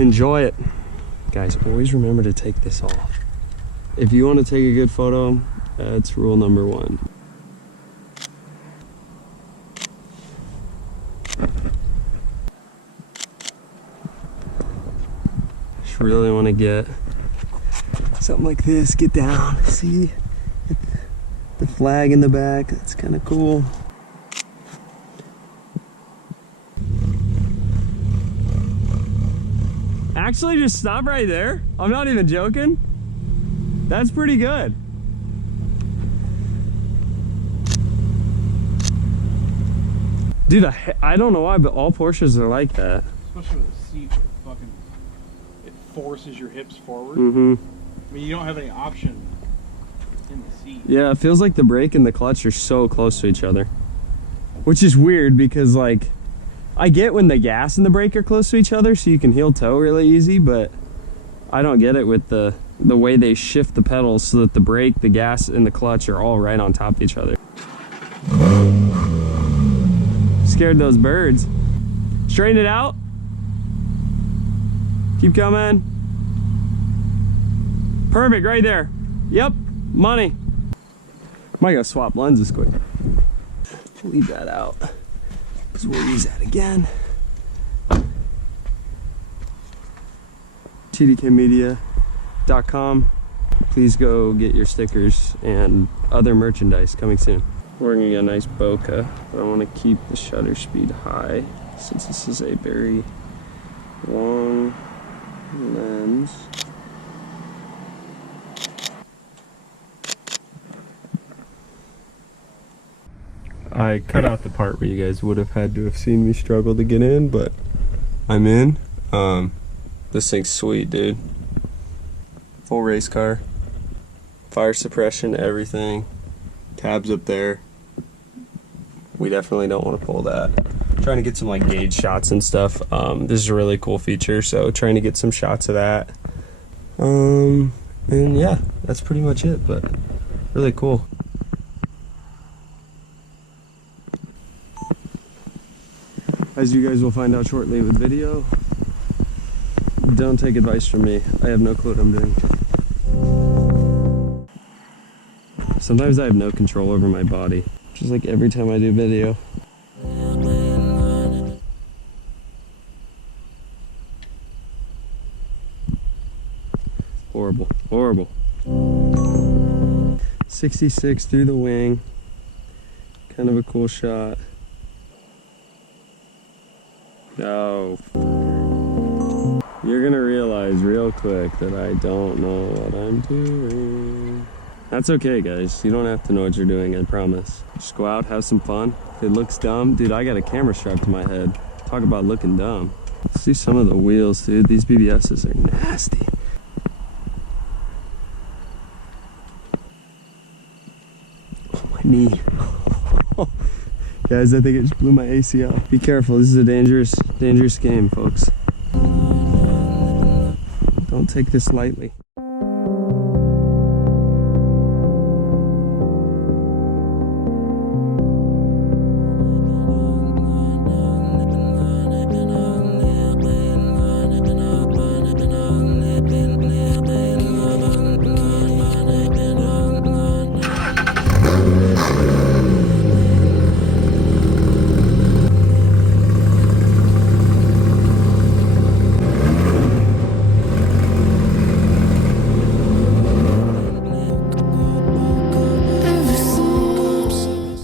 enjoy it. Guys, always remember to take this off. If you want to take a good photo, that's rule number 1. Just really want to get something like this, get down, see the flag in the back, that's kind of cool. Actually, just stop right there. I'm not even joking. That's pretty good. Dude, I don't know why, but all Porsches are like that. Especially with the seat, where it forces your hips forward. Mm-hmm. I mean, you don't have any option in the seat. Yeah, it feels like the brake and the clutch are so close to each other. Which is weird because, like, I get when the gas and the brake are close to each other so you can heel toe really easy, but I don't get it with the way they shift the pedals so that the brake, the gas, and the clutch are all right on top of each other. Scared those birds. Straighten it out. Keep coming. Perfect, right there. Yep, money. Might gotta swap lenses quick. Leave that out, because we'll use that again. tdkmedia.com. Please go get your stickers and other merchandise coming soon. We're gonna get a nice bokeh, but I want to keep the shutter speed high since this is a very long lens. I cut out the part where you guys would have had to have seen me struggle to get in, but I'm in. This thing's sweet, dude. Full race car. Fire suppression, everything. Tabs up there. We definitely don't want to pull that. Trying to get some like gauge shots and stuff. This is a really cool feature, so trying to get some shots of that. And yeah, that's pretty much it, but really cool. As you guys will find out shortly with video, don't take advice from me. I have no clue what I'm doing. Sometimes I have no control over my body, just like every time I do video. Horrible, horrible. 66 through the wing. Kind of a cool shot. Oh, you're gonna realize real quick that I don't know what I'm doing. That's okay, guys. You don't have to know what you're doing, I promise. Just go out, have some fun. If it looks dumb, dude, I got a camera strapped to my head. Talk about looking dumb. See some of the wheels, dude. These BBSs are nasty. Oh, my knee. Guys, I think it just blew my ACL. Be careful, this is a dangerous game, folks. Don't take this lightly.